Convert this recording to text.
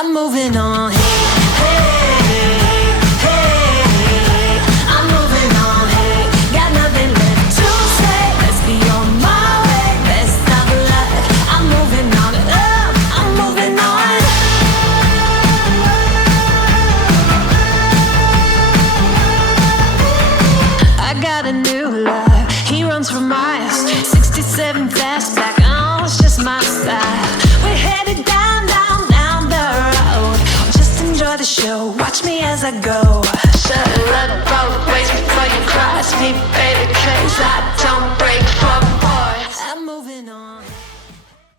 I'm moving on. Hey, hey, I'm moving on. Hey, got nothing left to say. Let's be on my way. Best of luck. I'm moving on. I'm moving on. I got a new love. He runs for miles. 67 fastback. Oh, it's just my style. We're headed down the road. Just enjoy the show. Watch me as I go.